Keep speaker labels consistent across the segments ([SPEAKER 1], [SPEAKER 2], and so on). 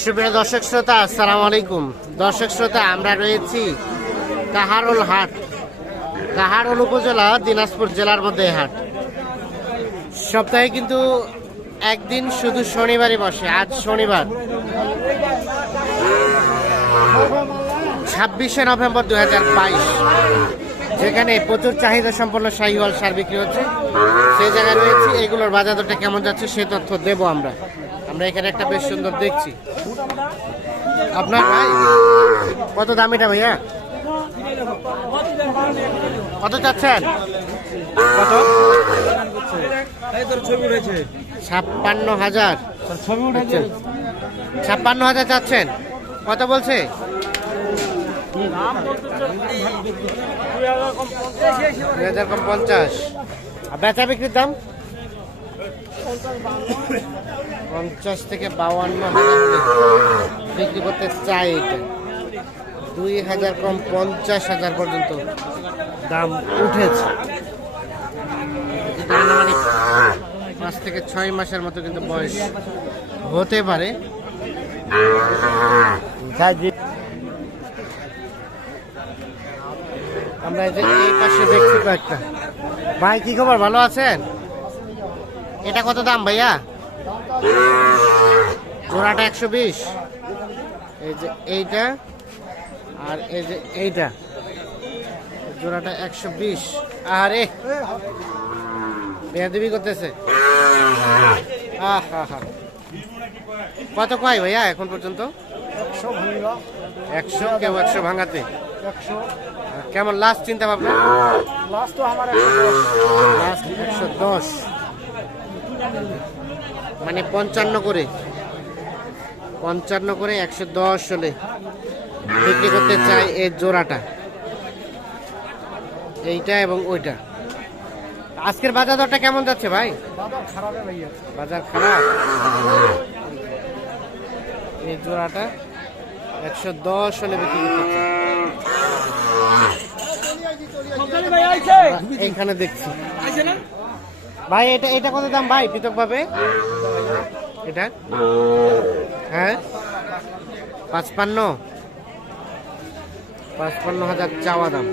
[SPEAKER 1] সুপ্রিয় দর্শক শ্রোতা, আসসালামু আলাইকুম। দর্শক শ্রোতা, আমরা রয়েছি কাহারোল হাট। কাহারোল উপজেলা, দিনাজপুর জেলার মধ্যে হাট। সপ্তাহে কিন্তু একদিন শুধু শনিবারই বসে, আজ শনিবার। ছাব্বিশে নভেম্বর দুই হাজার বাইশ, যেখানে প্রচুর চাহিদা সম্পন্ন শাহিওয়াল সার বিক্রি হচ্ছে। সেই জায়গায় রয়েছে, এগুলোর বাজার দরটা কেমন যাচ্ছে সে তথ্য দেব আমরা। আমরা এখানে একটা বেশ সুন্দর দেখছি। আপনার কত দাম এটা ভাইয়া? কত চাচ্ছেন? কত? ছাপ্পান্ন হাজার। ছাপ্পান্ন হাজার চাচ্ছেন। কত বলছে? দুই হাজার কম পঞ্চাশ। বেচা বিক্রির দাম? পঞ্চাশ থেকে বাউান্ন বিক্রি করতে চাই এটা। দুই হাজার কম পঞ্চাশ হাজার পর্যন্ত দাম উঠেছে। পাঁচ থেকে ছয় মাসের মতো কিন্তু বয়স হতে পারে। আমরা এই পাশে দেখছি কয়েকটা। ভাই, কি খবর? ভালো আছেন? এটা কত দাম ভাইয়া? জোড়াটা একশো বিশ। এই যে এইটা আর এই যে এইটা। জোড়াটা একশো বিশ। আর! আরে বেয়াদবি করতেছে। কত কয় ভাইয়া এখন পর্যন্ত?
[SPEAKER 2] একশো
[SPEAKER 1] কেউ একশো ভাঙাতে? কেমন লাস্ট চিন্তা ভাবনা?
[SPEAKER 2] লাস্ট তো আমার
[SPEAKER 1] লাস্ট একশো দশ। মানে পঞ্চান্ন করে। পঞ্চান্ন করে একশো দশ হলে বিক্রি করতে চাই এই জোড়াটা। এইটা এবং ওইটা। আজকের বাজার দরটা কেমন যাচ্ছে ভাই? বাজার খারাপ? এই জোড়াটা একশো দশ হলে বিক্রি করতে এইখানে দেখছি। ভাই, এটা এটা কত দাম ভাই পৃথক ভাবে এটা? হ্যাঁ? পাঁচপান্ন। পাঁচপান্ন হাজার চাওয়া দাম।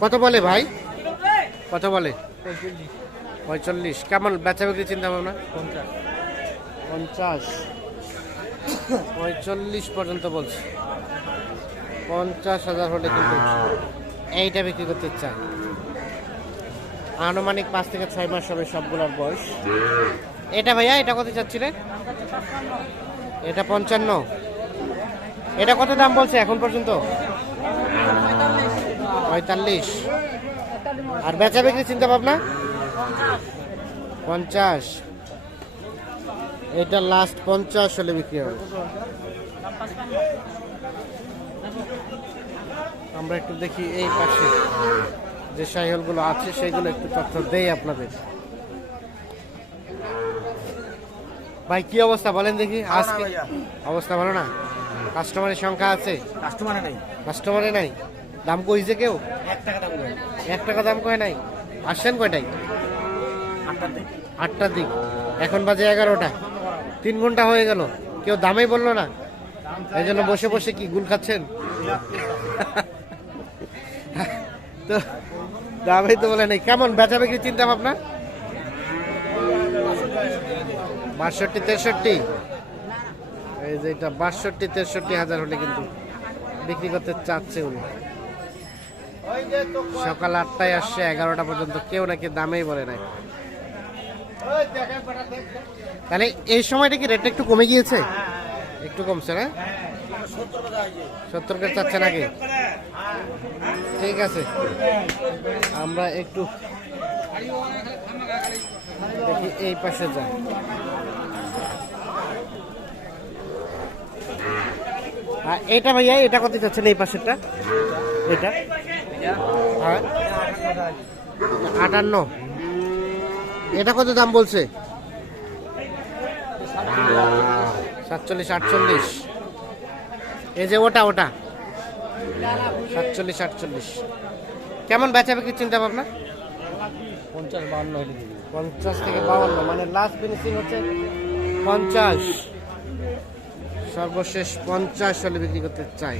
[SPEAKER 1] কত বলে ভাই? কত বলে? পঁয়তাল্লিশ কেমন বেচা বিক্রি চিন্তা ভাবনা? পঞ্চাশ। পঁয়তাল্লিশ পর্যন্ত বলছে। পঞ্চাশ হাজার হলে কিন্তু এইটা বিক্রি করতে চায়। আনুমানিক পাঁচ থেকে ছয় মাস হবে সবগুলোর বয়স। এটা ভাইয়া এটা কত চাচ্ছিলেন এটা পঞ্চান্ন। এটা কত দাম বলছে এখন পর্যন্ত? পঁয়তাল্লিশ। আর বেচা বিক্রি চিন্তা ভাবনা? পঞ্চাশ। এটা লাস্ট পঞ্চাশ হলে বিক্রি হবে। আমরা একটু দেখি এই পাশে। যে সাইকেলগুলো আছে সেইগুলো একটু তথ্য দেই আপনাদের। ভাই কি অবস্থা বলেন দেখি। আজকে অবস্থা ভালো না? কাস্টমারের সংখ্যা আছে?
[SPEAKER 2] কাস্টমারে নেই।
[SPEAKER 1] কাস্টমারে নাই? দাম কইছে কেউ?
[SPEAKER 2] এক টাকা দাম
[SPEAKER 1] এক টাকা দাম কয় নাই? আসছেন কয়টাই
[SPEAKER 2] আটটার দিক।
[SPEAKER 1] আটটার দিক। এখন বাজে এগারোটা। তিন ঘণ্টা হয়ে গেল। কেউ দামই বলল না? এই জন্য বসে বসে কি গুল খাচ্ছেন? তো দামই তো বলে নেই। কেমন বেচা বিক্রি চিন্তা ভাবনা? বাষট্টি, তেষট্টি। এই যে এটা বাষট্টি, তেষট্টি হাজার হলে কিন্তু বিক্রি করতে চাচ্ছে উনি। সকাল আটটায় আসছে, এগারোটা পর্যন্ত কেউ নাকি দামেই বলে নাই। তাহলে এই সময়টা কি রেটটা একটু কমে গিয়েছে? একটু কমছে না? সত্তর করে চাচ্ছে নাকি? ঠিক আছে। আমরা একটু দেখি এই পাশে যাই। আর এটা ভাইয়া, এটা কত চাচ্ছেন এই পাশেরটা? এটা? হ্যাঁ। আটান্ন। এটা কত দাম বলছে? সাতচল্লিশ, আটচল্লিশ। এই যে ওটা ওটা। সাতচল্লিশ আটচল্লিশ। কেমন বেচা বিক্রির চিন্তা ভাবনা?
[SPEAKER 2] পঞ্চাশ
[SPEAKER 1] পঞ্চাশ থেকে বাউন্ন মানে লাস্ট ফিনিশিং হচ্ছে পঞ্চাশ। সর্বশেষ পঞ্চাশ হলে বিক্রি করতে চাই।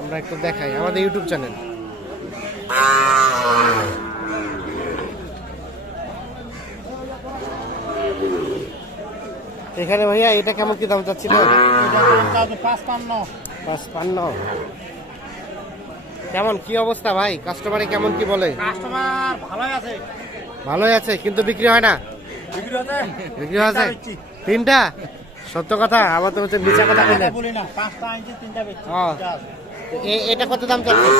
[SPEAKER 1] আমরা একটু দেখাই আমাদের ইউটিউব চ্যানেল এখানে ভাইয়া, এটা কেমন কি দাম চাচ্ছিল
[SPEAKER 2] পাঁচপান্ন।
[SPEAKER 1] কেমন কি অবস্থা ভাই? কাস্টমারে কেমন কি বলে?
[SPEAKER 2] কাস্টমার ভালোই আছে
[SPEAKER 1] আছে কিন্তু বিক্রি হয় না?
[SPEAKER 2] বিক্রি
[SPEAKER 1] হয়েছে তিনটা? সত্য কথা, আবার তো হচ্ছে মিছা কথা
[SPEAKER 2] বলি
[SPEAKER 1] এটা কত দাম চাচ্ছে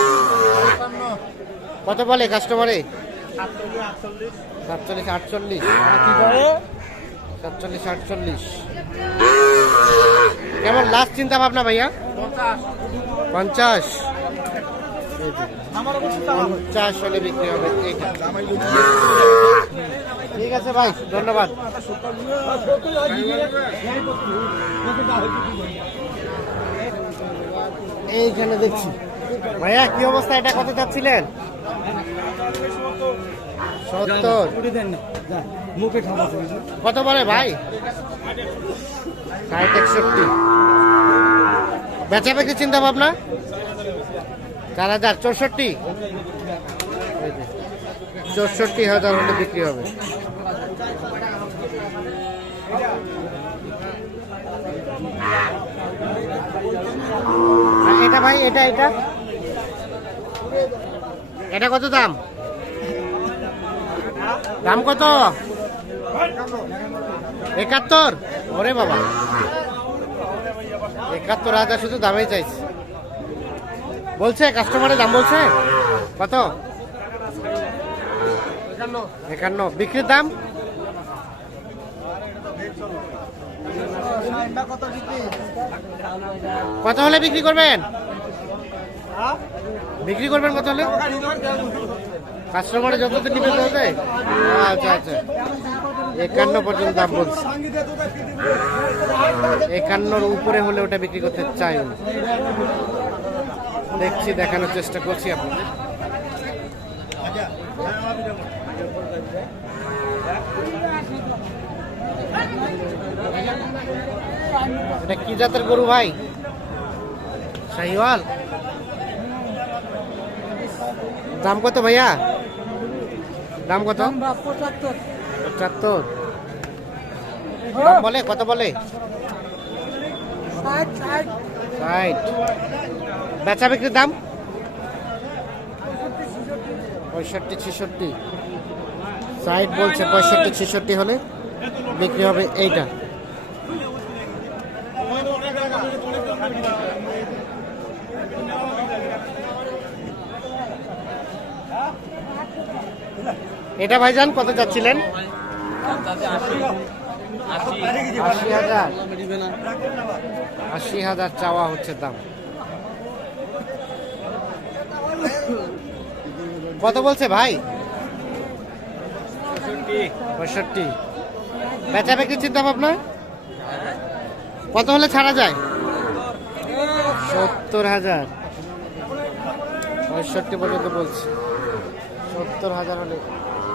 [SPEAKER 1] কত বলে কাস্টমারে
[SPEAKER 2] সাতচল্লিশ, আটচল্লিশ। কি করে
[SPEAKER 1] সাতচল্লিশ, আটচল্লিশ। কেমন? লাস্ট চিন্তা ভাবনা ভাইয়া?
[SPEAKER 2] পঞ্চাশ।
[SPEAKER 1] পঞ্চাশ হলে বিক্রি হবে ঠিক আছে ভাই, ধন্যবাদ। এইখানে দেখছি। ভাইয়া, কি অবস্থা? এটা কত চাচ্ছিলেন সত্তর। কত বলে ভাই? ষাট একষট্টি বেচা বেচি চিন্তা ভাবনা? চার হাজার চৌষট্টি? চৌষট্টি হাজার মতো বিক্রি হবে। এটা ভাই এটা এটা? এটা কত দাম? দাম কত? একাত্তর? ওরে বাবা। একাত্তর হাজার শুধু দামেই চাইছে। বলছে কাস্টমারের দাম বলছে? কত? একান্ন। বিক্রির দাম? কত হলে বিক্রি করবেন? বিক্রি করবেন কত হলে? কাস্টমারে যত নিবে তত আচ্ছা আচ্ছা। একান্ন পর্যন্ত দাম বলছে। একান্নর উপরে হলে ওটা বিক্রি করতে চাই। দেখছি, দেখানোর চেষ্টা করছি আপনাদের। এটা কি জাতের গরু ভাই? শাহিওয়াল? দাম কত ভাইয়া? দাম কত?
[SPEAKER 2] পঁচাত্তর।
[SPEAKER 1] দাম বলে কত বলে?
[SPEAKER 2] ষাট
[SPEAKER 1] বেচা বিক্রির দাম? পঁয়ষট্টি ছেষট্টি। ষাট বলছে পঁয়ষট্টি ছেষট্টি হলে বিক্রি হবে এইটা। এটা ভাইজান, কত যাচ্ছিলেন আশি হাজার। চাওয়া হচ্ছে দাম। কত বলছে ভাই? পঁয়ষট্টি। বেচা বিক্রি চিন্তা ভাবনা? কত হলে ছাড়া যায়? সত্তর হাজার। পঁয়ষট্টি পর্যন্ত বলছে। সত্তর হাজার হলে